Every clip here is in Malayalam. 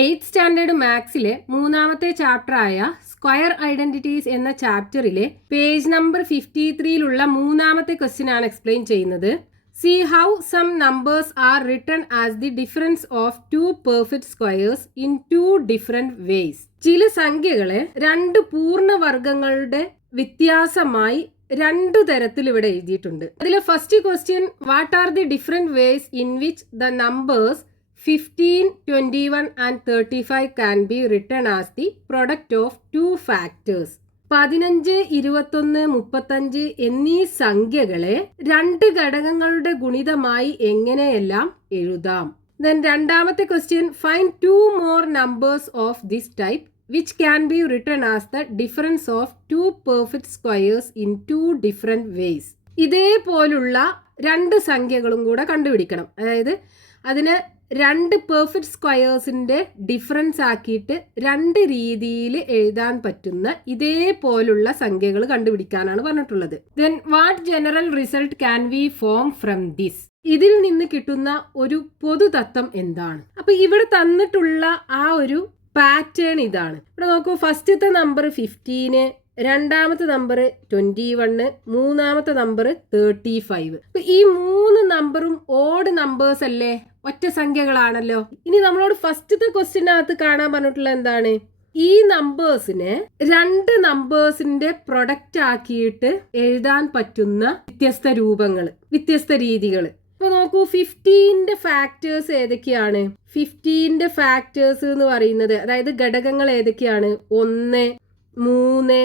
8th സ്റ്റാൻഡേർഡ് മാത്സിലെ മൂന്നാമത്തെ ചാപ്റ്ററായ സ്ക്വയർ ഐഡന്റിറ്റീസ് എന്ന ചാപ്റ്ററിലെ പേജ് നമ്പർ 53യിലുള്ള മൂന്നാമത്തെ ക്വസ്റ്റ്യൻ ആണ് എക്സ്പ്ലെയിൻ ചെയ്യുന്നത്. See how some numbers are written as the difference of two perfect squares in two different ways. ചില സംഖ്യകളെ രണ്ട് പൂർണ്ണവർഗങ്ങളുടെ വ്യത്യാസമായി രണ്ടു തരത്തിൽ ഇവിടെ എഴുതിയിട്ടുണ്ട്. അതിലെ first question, what are the different ways in which the numbers 15, 21 and 35 can be written as the product of two factors. 15, 21, 35 എന്നീ സംഖ്യകളെ രണ്ട് ഘടകങ്ങളുടെ ഗുണിതമായി എങ്ങനെയെല്ലാം എഴുതാം. Then രണ്ടാമത്തെ question, find two more numbers of this type which can be written as the difference of two perfect squares in two different ways. ഇതേപോലുള്ള രണ്ട് സംഖ്യകളും കൂടെ കണ്ടുപിടിക്കണം. അതായത് അതിന് രണ്ട് പെർഫെക്റ്റ് സ്ക്വയേഴ്സിന്റെ ഡിഫറൻസ് ആക്കിയിട്ട് രണ്ട് രീതിയിൽ എഴുതാൻ പറ്റുന്ന ഇതേപോലുള്ള സംഖ്യകൾ കണ്ടുപിടിക്കാനാണ് പറഞ്ഞിട്ടുള്ളത്. Then what general result can we form from this? ഇതിൽ നിന്ന് കിട്ടുന്ന ഒരു പൊതുതത്വം എന്താണ്? അപ്പൊ ഇവിടെ തന്നിട്ടുള്ള ആ ഒരു പാറ്റേൺ ഇതാണ്. ഇവിടെ നോക്കൂ, ഫസ്റ്റത്തെ നമ്പർ 15, രണ്ടാമത്തെ നമ്പർ 21, മൂന്നാമത്തെ നമ്പർ 35. ഈ മൂന്ന് നമ്പറും ഓഡ് നമ്പേഴ്സ് അല്ലേ, ഒറ്റ സംഖ്യകളാണല്ലോ. ഇനി നമ്മളോട് ഫസ്റ്റത്തെ ക്വസ്റ്റ്യനകത്ത് കാണാൻ പറഞ്ഞിട്ടുള്ള എന്താണ്? ഈ നമ്പേഴ്സിനെ രണ്ട് നമ്പേഴ്സിന്റെ പ്രൊഡക്റ്റ് ആക്കിയിട്ട് എഴുതാൻ പറ്റുന്ന വ്യത്യസ്ത രൂപങ്ങൾ, വ്യത്യസ്ത രീതികൾ. അപ്പൊ നോക്കൂ, 15ന്റെ ഫാക്ടേഴ്സ് ഏതൊക്കെയാണ്? 15ന്റെ ഫാക്ടേഴ്സ് എന്ന് പറയുന്നത്, അതായത് ഘടകങ്ങൾ ഏതൊക്കെയാണ്? 1, 3,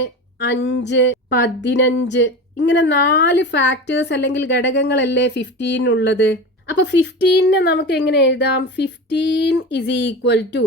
5, 15, ഇങ്ങനെ 4 ഫാക്ടേഴ്സ് അല്ലെങ്കിൽ ഘടകങ്ങളല്ലേ 15 ഉള്ളത്. അപ്പൊ 15നെ നമുക്ക് എങ്ങനെ എഴുതാം? 15 ഇസ് ഈക്വൽ ടു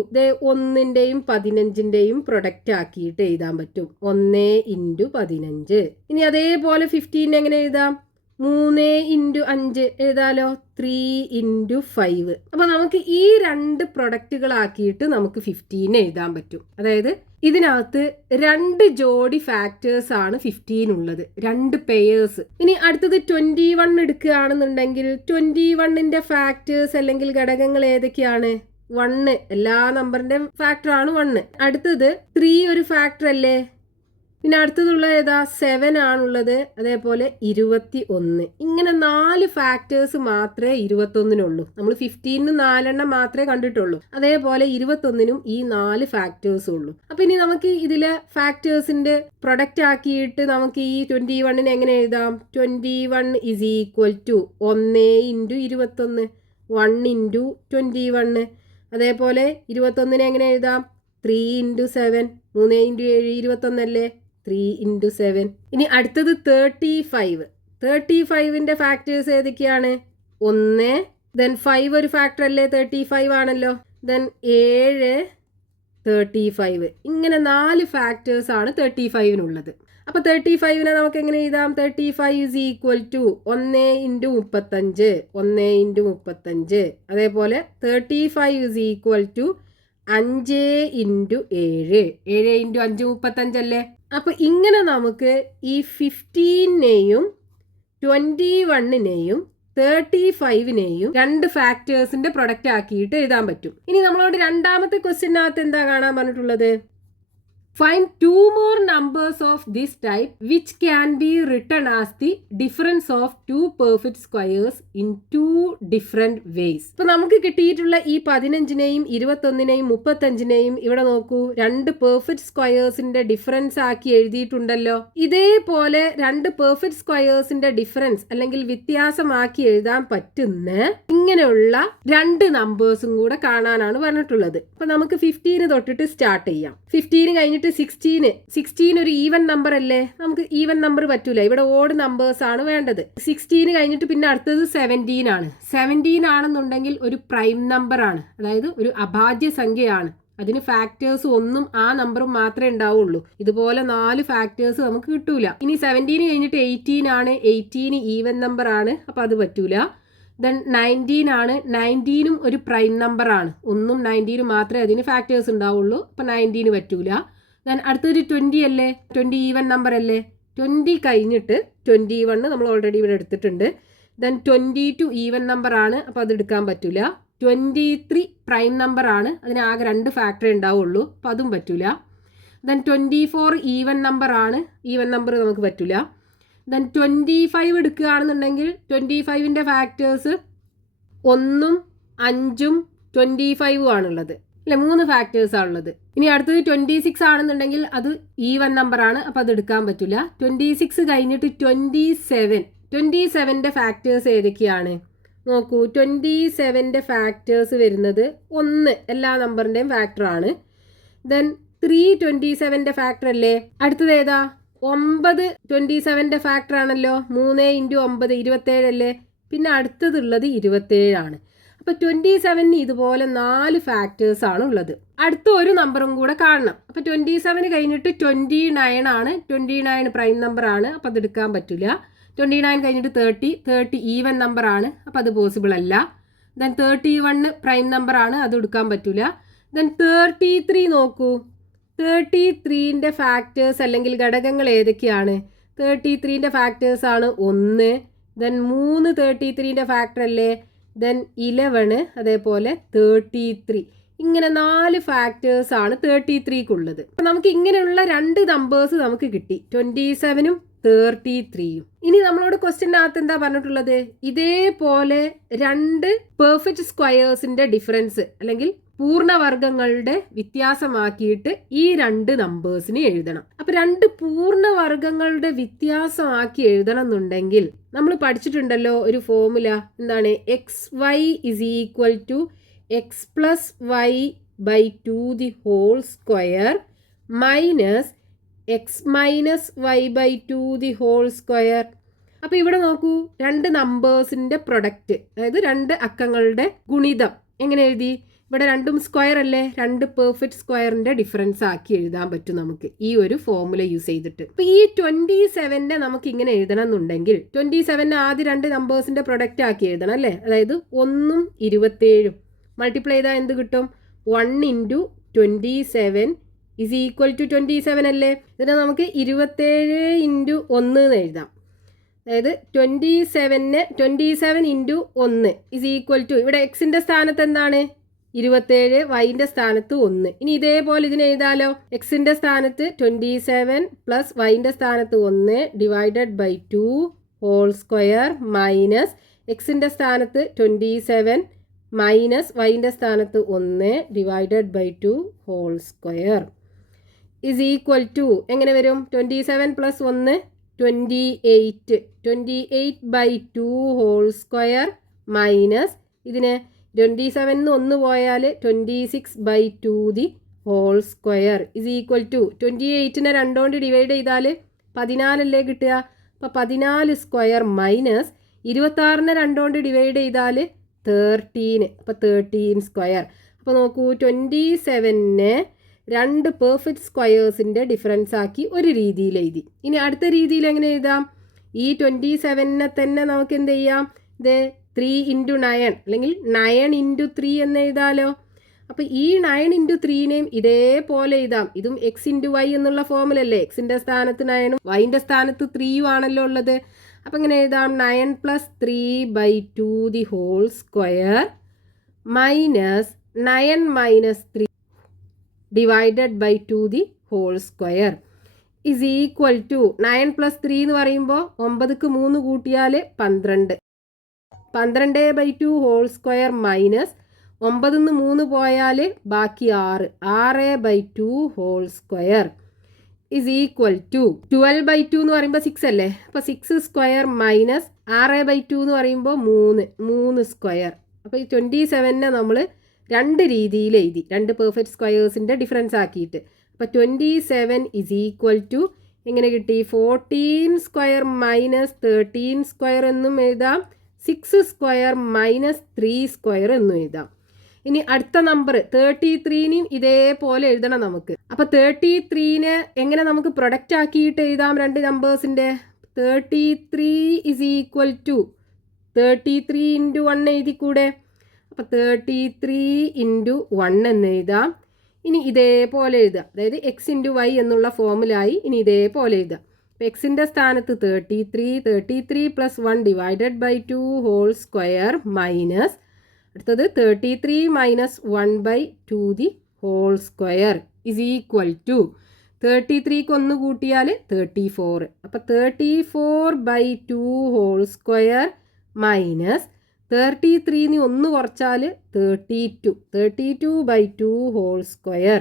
1ന്റെയും 15ന്റെയും പ്രൊഡക്റ്റ് ആക്കിയിട്ട് എഴുതാൻ പറ്റും. 1 × 15. ഇനി അതേപോലെ 15 എങ്ങനെ എഴുതാം? 3 × 5 എഴുതാലോ, 3 × 5. അപ്പൊ നമുക്ക് ഈ രണ്ട് പ്രൊഡക്റ്റുകളാക്കിയിട്ട് നമുക്ക് 15 എഴുതാൻ പറ്റും. അതായത് ഇതിനകത്ത് രണ്ട് ജോഡി ഫാക്ടേഴ്സ് ആണ് 15 ഉള്ളത്, രണ്ട് പെയേഴ്സ്. ഇനി അടുത്തത് 21 എടുക്കുകയാണെന്നുണ്ടെങ്കിൽ 21ന്റെ ഫാക്ടേഴ്സ് അല്ലെങ്കിൽ ഘടകങ്ങൾ ഏതൊക്കെയാണ്? 1, എല്ലാ നമ്പറിന്റെ ഫാക്ടർ ആണ് 1. അടുത്തത് 3 ഒരു ഫാക്ടർ അല്ലേ. പിന്നെ അടുത്തതുള്ള ഏതാ? 7 ആണുള്ളത്. അതേപോലെ 21. ഇങ്ങനെ 4 ഫാക്ടേഴ്സ് മാത്രമേ 21-നുള്ളൂ. നമ്മൾ 15-ന് 4 മാത്രമേ കണ്ടിട്ടുള്ളൂ. അതേപോലെ 21-നും ഈ 4 ഫാക്ടേഴ്സ് ഉള്ളൂ. അപ്പൊ ഇനി നമുക്ക് ഇതിലെ ഫാക്ടേഴ്സിന്റെ പ്രൊഡക്റ്റ് ആക്കിയിട്ട് നമുക്ക് ഈ 21-നെ എങ്ങനെ എഴുതാം? 21 ഇസ് ഈക്വൽ ടു 1 × 21, 1 × 21. അതേപോലെ 21-നെ എങ്ങനെ എഴുതാം? 3 × 7, 3 × 7 21 അല്ലേ, 3 × 7. ഇനി അടുത്തത് 35. 35ന്റെ ഫാക്ടേഴ്സ് ഏതൊക്കെയാണ്? 1, ദെൻ 5 ഒരു ഫാക്ടർ അല്ലേ, 35 ആണല്ലോ. ദെൻ 7, 35. ഇങ്ങനെ 4 ഫാക്ടേഴ്സ് ആണ് 35-നുള്ളത്. അപ്പൊ 35നെ നമുക്ക് എങ്ങനെ എഴുതാം? 35 ഇസ് ഈക്വൽ ടു 1 × 35, 1 × 35. അതേപോലെ 35 ഇസ് ഈക്വൽ ടു 5 × 7, 7 × 5 35 അല്ലേ. അപ്പൊ ഇങ്ങനെ നമുക്ക് ഈ 15നെയും 21നെയും 35നെയും രണ്ട് ഫാക്ടേഴ്സിന്റെ പ്രൊഡക്റ്റ് ആക്കിയിട്ട് എഴുതാൻ പറ്റും. ഇനി നമ്മളോട് രണ്ടാമത്തെ ക്വസ്റ്റ്യനകത്ത് എന്താ കാണാൻ പറഞ്ഞിട്ടുള്ളത്? Find two more numbers of this type which can be written as the difference of two perfect squares in two different ways. ഇപ്പൊ നമുക്ക് കിട്ടിയിട്ടുള്ള ഈ 15നെയും 21നെയും 35നെയും ഇവിടെ നോക്കൂ, രണ്ട് പെർഫെക്റ്റ് സ്ക്വയേഴ്സിന്റെ ഡിഫറൻസ് ആക്കി എഴുതിയിട്ടുണ്ടല്ലോ. ഇതേപോലെ രണ്ട് പെർഫെക്റ്റ് സ്ക്വയേഴ്സിന്റെ ഡിഫറൻസ് അല്ലെങ്കിൽ വ്യത്യാസമാക്കി എഴുതാൻ പറ്റുന്ന ഇങ്ങനെയുള്ള രണ്ട് നമ്പേഴ്സും കൂടെ കാണാനാണ് പറഞ്ഞിട്ടുള്ളത്. അപ്പൊ നമുക്ക് 15 തൊട്ടിട്ട് സ്റ്റാർട്ട് ചെയ്യാം. 15 കഴിഞ്ഞിട്ട് 16 ഒരു ഈവൻ നമ്പർ അല്ലേ, നമുക്ക് ഈവൻ നമ്പർ പറ്റൂല, ഇവിടെ ഓഡ് നമ്പേഴ്സ് ആണ് വേണ്ടത്. 16 കഴിഞ്ഞിട്ട് പിന്നെ അടുത്തത് 17 ആണ്. 17 ആണെന്നുണ്ടെങ്കിൽ ഒരു പ്രൈം നമ്പർ ആണ്, അതായത് ഒരു അഭാജ്യ സംഖ്യയാണ്. അതിന് ഫാക്ടേഴ്സ് ഒന്നും ആ നമ്പറും മാത്രമേ ഉണ്ടാവുള്ളൂ. ഇതുപോലെ 4 ഫാക്ടേഴ്സ് നമുക്ക് കിട്ടൂല. ഇനി 17 കഴിഞ്ഞിട്ട് 18 ആണ്. 18 ഈവൻ നമ്പർ ആണ്, അപ്പൊ അത് പറ്റൂല. ദെൻ 19 ആണ്. 19ഉം ഒരു പ്രൈം നമ്പർ ആണ്, ഒന്നും 19 മാത്രമേ അതിന് ഫാക്ടേഴ്സ് ഉണ്ടാവുള്ളൂ, അപ്പൊ 19 പറ്റൂല. ദെൻ അടുത്തൊരു 20 അല്ലേ, 20 ഈവൻ നമ്പർ അല്ലേ. 20 കഴിഞ്ഞിട്ട് 21 നമ്മൾ ഓൾറെഡി ഇവിടെ എടുത്തിട്ടുണ്ട്. ദെൻ 22 ഈവൻ നമ്പർ ആണ്, അപ്പോൾ അത് എടുക്കാൻ പറ്റില്ല. 23 പ്രൈം നമ്പർ ആണ്, അതിന് ആകെ 2 ഫാക്ടറേ ഉണ്ടാവുള്ളൂ, അപ്പോൾ അതും പറ്റില്ല. ദെൻ 24 ഈവൻ നമ്പർ ആണ്, ഈവൻ നമ്പർ നമുക്ക് പറ്റില്ല. ദെൻ 25 എടുക്കുകയാണെന്നുണ്ടെങ്കിൽ 25ൻ്റെ ഫാക്ടേഴ്സ് 1ഉം 5ഉം 25ഉം ആണുള്ളത് അല്ലെ, 3 ഫാക്ടേഴ്സാണുള്ളത്. ഇനി അടുത്തത് 26 ആണെന്നുണ്ടെങ്കിൽ അത് ഈവൻ നമ്പർ ആണ്, അപ്പോൾ അത് എടുക്കാൻ പറ്റില്ല. 26 കഴിഞ്ഞിട്ട് 27ൻ്റെ ഫാക്ടേഴ്സ് ഏതൊക്കെയാണ് നോക്കൂ. 27ൻ്റെ ഫാക്ടേഴ്സ് വരുന്നത് 1 എല്ലാ നമ്പറിൻ്റെയും ഫാക്ടറാണ്. ദെൻ 3 27ൻ്റെ ഫാക്ടർ അല്ലേ. അടുത്തത് ഏതാ? 9 27ൻ്റെ ഫാക്ടർ ആണല്ലോ. 3 × 9 27 അല്ലേ. പിന്നെ അടുത്തതുള്ളത് 27 ആണ്. അപ്പോൾ 27ന് ഇതുപോലെ 4 ഫാക്ടേഴ്സ് ആണ് ഉള്ളത്. അടുത്ത ഒരു നമ്പറും കൂടെ കാണണം. അപ്പോൾ 27 കഴിഞ്ഞിട്ട് 29 ആണ്. 29 പ്രൈം നമ്പർ ആണ്, അപ്പോൾ അത് എടുക്കാൻ പറ്റില്ല. 29 കഴിഞ്ഞിട്ട് 30 ഈവൻ നമ്പർ ആണ്, അപ്പോൾ അത് പോസിബിൾ അല്ല. ദെൻ 31 പ്രൈം നമ്പർ ആണ്, അത് എടുക്കാൻ പറ്റില്ല. ദെൻ 33 നോക്കൂ. 33ൻ്റെ ഫാക്ടേഴ്സ് അല്ലെങ്കിൽ ഘടകങ്ങൾ ഏതൊക്കെയാണ്? 33ൻ്റെ ഫാക്ടേഴ്സ് ആണ് 1. ദെൻ 3 33ൻ്റെ ഫാക്ടർ അല്ലേ. ദെൻ 11, അതേപോലെ 33. ഇങ്ങനെ 4 ഫാക്ടേഴ്സ് ആണ് 33ക്കുള്ളത്. അപ്പം നമുക്ക് ഇങ്ങനെയുള്ള 2 നമ്പേഴ്സ് നമുക്ക് കിട്ടി, 27ഉം 33യും. ഇനി നമ്മളോട് ക്വസ്റ്റ്യനകത്ത് എന്താ പറഞ്ഞിട്ടുള്ളത്? ഇതേപോലെ 2 പെർഫെക്റ്റ് സ്ക്വയേഴ്സിന്റെ ഡിഫറൻസ് അല്ലെങ്കിൽ പൂർണ്ണവർഗങ്ങളുടെ വ്യത്യാസമാക്കിയിട്ട് ഈ 2 നമ്പേഴ്സിനെ എഴുതണം. അപ്പൊ 2 പൂർണ്ണവർഗങ്ങളുടെ വ്യത്യാസമാക്കി എഴുതണം എന്നുണ്ടെങ്കിൽ നമ്മൾ പഠിച്ചിട്ടുണ്ടല്ലോ ഒരു ഫോർമുല, എന്താണ്? XY = x + y/2² minus x - y/2². അപ്പോൾ ഇവിടെ നോക്കൂ, 2 നമ്പേഴ്സിന്റെ പ്രൊഡക്റ്റ്, അതായത് 2 അക്കങ്ങളുടെ ഗുണിതം എങ്ങനെ എഴുതി? ഇവിടെ 2ഉം സ്ക്വയർ അല്ലേ, 2 പെർഫെക്റ്റ് സ്ക്വയറിന്റെ ഡിഫറൻസ് ആക്കി എഴുതാൻ പറ്റും നമുക്ക് ഈ ഒരു ഫോർമുല യൂസ് ചെയ്തിട്ട്. അപ്പോൾ ഈ 27നെ നമുക്ക് ഇങ്ങനെ എഴുതണം എന്നുണ്ടെങ്കിൽ 27നെ ആദ്യം 2 നമ്പേഴ്സിന്റെ പ്രൊഡക്റ്റ് ആക്കി എഴുതണം അല്ലേ. അതായത് 1ഉം 27ഉം മൾട്ടിപ്ലൈ ചെയ്താൽ എന്ത് കിട്ടും? 1 × 27 = 27 അല്ലേ. ഇതിനെ നമുക്ക് 27 × 1 എന്ന് എഴുതാം. അതായത് 27 × 1 = ഇവിടെ എക്സിന്റെ സ്ഥാനത്ത് എന്താണ്? 27, വൈൻ്റെ സ്ഥാനത്ത് 1. ഇനി ഇതേപോലെ ഇതിനെ എഴുതാലോ. എക്സിന്റെ സ്ഥാനത്ത് 27 + വൈൻ്റെ സ്ഥാനത്ത് 1 /2² മൈനസ് എക്സിന്റെ സ്ഥാനത്ത് 27 മൈനസ് വൈൻ്റെ സ്ഥാനത്ത് 1 /2² എങ്ങനെ വരും? 27 + 1 28, 28/2² മൈനസ് ഇതിന് 27 1 പോയാൽ 26/2² = 28നെ 2 കൊണ്ട് ഡിവൈഡ് ചെയ്താൽ 14 അല്ലേ കിട്ടുക. അപ്പോൾ 14² മൈനസ് 26നെ 2 കൊണ്ട് ഡിവൈഡ് ചെയ്താൽ 13, അപ്പോൾ 13². അപ്പോൾ നോക്കൂ, 27നെ 2 പെർഫെക്റ്റ് സ്ക്വയേഴ്സിൻ്റെ ഡിഫറൻസ് ആക്കി ഒരു രീതിയിൽ എഴുതി. ഇനി അടുത്ത രീതിയിൽ എങ്ങനെ എഴുതാം? ഈ 27നെ തന്നെ നമുക്ക് എന്ത് ചെയ്യാം? ഇത് 3 × 9 അല്ലെങ്കിൽ 9 × 3 എന്ന് എഴുതാലോ. അപ്പോൾ ഈ 9 × 3നെയും ഇതേപോലെ എഴുതാം. ഇതും x × y എന്നുള്ള ഫോമിലല്ലേ. എക്സിൻ്റെ സ്ഥാനത്ത് 9ഉം വൈൻ്റെ സ്ഥാനത്ത് 3യും ആണല്ലോ ഉള്ളത്. അപ്പോൾ ഇങ്ങനെ എഴുതാം 9 + 3/2² മൈനസ് 9 - 3 /2² = 9 + 3 എന്ന് പറയുമ്പോൾ 9ക്ക് 3 കൂട്ടിയാൽ 12, 12/2² മൈനസ് 9ന്ന് 3 പോയാൽ ബാക്കി 6, 6/2² = 12/2 എന്ന് പറയുമ്പോൾ 6 അല്ലേ. അപ്പോൾ 6² മൈനസ് 6/2 എന്ന് പറയുമ്പോൾ 3² അപ്പോൾ ഈ 27നെ നമ്മൾ 2 രീതിയിൽ എഴുതി, 2 പെർഫെക്റ്റ് സ്ക്വയേഴ്സിൻ്റെ ഡിഫറൻസ് ആക്കിയിട്ട്. അപ്പോൾ 27 = എങ്ങനെ കിട്ടി? 14² മൈനസ് 13² എന്നും എഴുതാം, 6² മൈനസ് 3² എന്നും എഴുതാം. ഇനി അടുത്ത നമ്പർ 33നെയും ഇതേപോലെ എഴുതണം നമുക്ക്. അപ്പോൾ 33നെ എങ്ങനെ നമുക്ക് പ്രൊഡക്റ്റ് ആക്കിയിട്ട് എഴുതാം 2 നമ്പേഴ്സിൻ്റെ? 33 = 33 × 1 എഴുതിക്കൂടെ? അപ്പോൾ 33 × 1 എന്ന് എഴുതാം. ഇനി ഇതേപോലെ എഴുതുക, അതായത് x × y എന്നുള്ള ഫോമിലായി. ഇനി ഇതേപോലെ എഴുതുക. അപ്പോൾ എക്സിൻ്റെ സ്ഥാനത്ത് 33 + 1 /2² മൈനസ് അടുത്തത് 33 മൈനസ് 1/2 ഇസ് ഈക്വൽ ടു 33ക്ക് 1 കൂട്ടിയാൽ 34. അപ്പോൾ 34/2 മൈനസ് 33ന് 1 കുറച്ചാൽ 32. 32/2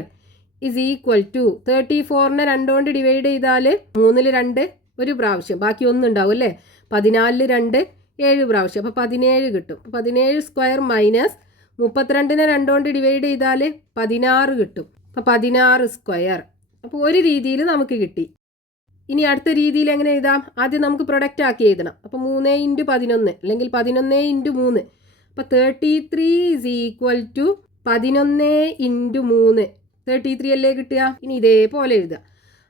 ഇസ് ഈക്വൽ ടു 34നെ 2 കൊണ്ട് ഡിവൈഡ് ചെയ്താൽ 3ൽ 2 ഒരു പ്രാവശ്യം, ബാക്കി 1 ഉണ്ടാവും അല്ലേ. 14ൽ 2 7 പ്രാവശ്യം, അപ്പോൾ 17 കിട്ടും. 17² മൈനസ് 32നെ 2 കൊണ്ട് ഡിവൈഡ് ചെയ്താൽ 16 കിട്ടും. അപ്പോൾ 16². അപ്പോൾ ഒരു രീതിയിൽ നമുക്ക് കിട്ടി. ഇനി അടുത്ത രീതിയിൽ എങ്ങനെ എഴുതാം? ആദ്യം നമുക്ക് പ്രൊഡക്റ്റ് ആക്കി എഴുതണം. അപ്പോൾ 3 × 11 അല്ലെങ്കിൽ 11 × 3. അപ്പോൾ 33 ഇസ് ഈക്വൽ ടു 11 × 3. 33 അല്ലേ കിട്ടുക. ഇനി ഇതേപോലെ എഴുതുക.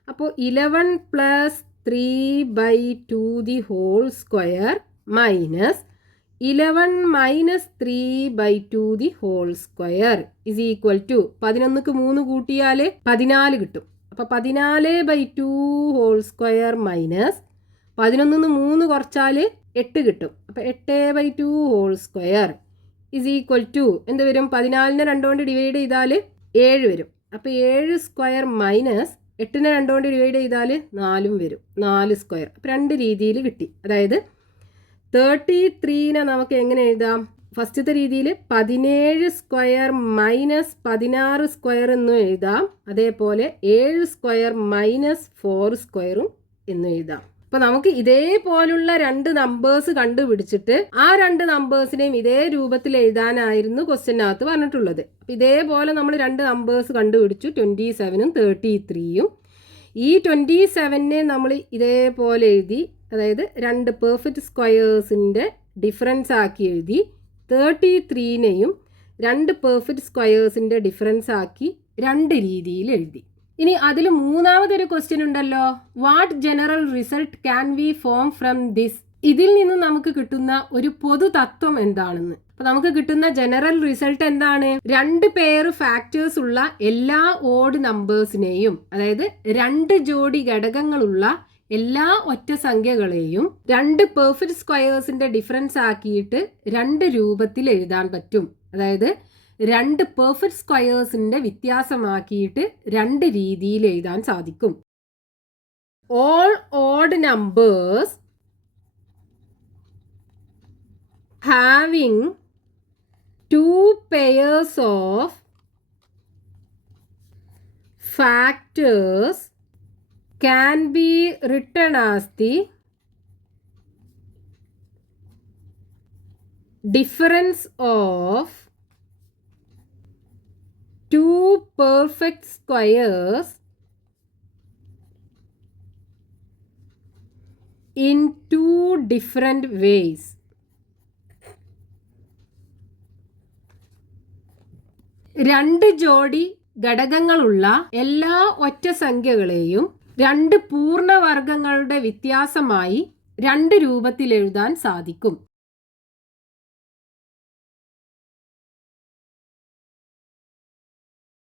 അപ്പോൾ 11 + 3/2 minus 11 minus 3/2 is equal to 11ക്ക് 3 കൂട്ടിയാൽ 14 കിട്ടും. അപ്പോൾ 14/2 മൈനസ് 11ന്ന് 3 കുറച്ചാൽ 8 കിട്ടും. അപ്പോൾ 8/2 ഇസ് ഈക്വൽ ടു എന്ത് വരും? 14നെ 2 കൊണ്ട് ഡിവൈഡ് ചെയ്താൽ 7 വരും. അപ്പോൾ 7² മൈനസ് 8നെ 2 കൊണ്ട് ഡിവൈഡ് ചെയ്താൽ 4 വരും. 4². അപ്പോൾ 2 രീതിയിൽ കിട്ടി. അതായത് 33നെ നമുക്ക് എങ്ങനെ എഴുതാം? ഫസ്റ്റത്തെ രീതിയിൽ 17² മൈനസ് 16² എന്നും എഴുതാം. അതേപോലെ 7² മൈനസ് 4² എന്നും എഴുതാം. അപ്പോൾ നമുക്ക് ഇതേപോലുള്ള 2 നമ്പേഴ്സ് കണ്ടുപിടിച്ചിട്ട് ആ 2 നമ്പേഴ്സിനെയും ഇതേ രൂപത്തിൽ എഴുതാനായിരുന്നു ക്വസ്റ്റ്യനകത്ത് പറഞ്ഞിട്ടുള്ളത്. അപ്പോൾ ഇതേപോലെ നമ്മൾ 2 നമ്പേഴ്സ് കണ്ടുപിടിച്ചു, 27ഉം 33യും. ഈ 27നെ നമ്മൾ ഇതേപോലെ എഴുതി, അതായത് 2 പെർഫെക്റ്റ് സ്ക്വയേഴ്സിൻ്റെ ഡിഫറൻസ് ആക്കി എഴുതി. 33നെയും 2 പെർഫെക്റ്റ് സ്ക്വയേഴ്സിൻ്റെ ഡിഫറൻസ് ആക്കി 2 രീതിയിൽ എഴുതി. ഇനി അതിൽ മൂന്നാമതൊരു ക്വസ്റ്റ്യൻ ഉണ്ടല്ലോ, what general result can we form from this? ഇതിൽ നിന്ന് നമുക്ക് കിട്ടുന്ന ഒരു പൊതു തത്വം എന്താണെന്ന്. അപ്പൊ നമുക്ക് കിട്ടുന്ന ജനറൽ റിസൾട്ട് എന്താണ്? 2 പെയർ ഫാക്ടേഴ്സ് ഉള്ള എല്ലാ ഓഡ് നമ്പേഴ്സിനെയും, അതായത് 2 ജോഡി ഘടകങ്ങളുള്ള എല്ലാ ഒറ്റ സംഖ്യകളെയും 2 പെർഫെക്റ്റ് സ്ക്വയേഴ്സിന്റെ ഡിഫറൻസ് ആക്കിയിട്ട് 2 രൂപത്തിൽ എഴുതാൻ പറ്റും. അതായത് 2 പെർഫെക്റ്റ് സ്ക്വയേഴ്സിന്റെ വ്യത്യാസമാക്കിയിട്ട് 2 രീതിയിൽ എഴുതാൻ സാധിക്കും. All odd numbers having 2 pairs of factors can be written as the difference of 2 perfect squares in 2 different ways. രണ്ട് ജോഡി ഘടകങ്ങളുള്ള എല്ലാ ഒറ്റ സംഖ്യകളെയും 2 പൂർണ്ണവർഗങ്ങളുടെ വ്യത്യാസമായി 2 രൂപത്തിൽ എഴുതാൻ സാധിക്കും.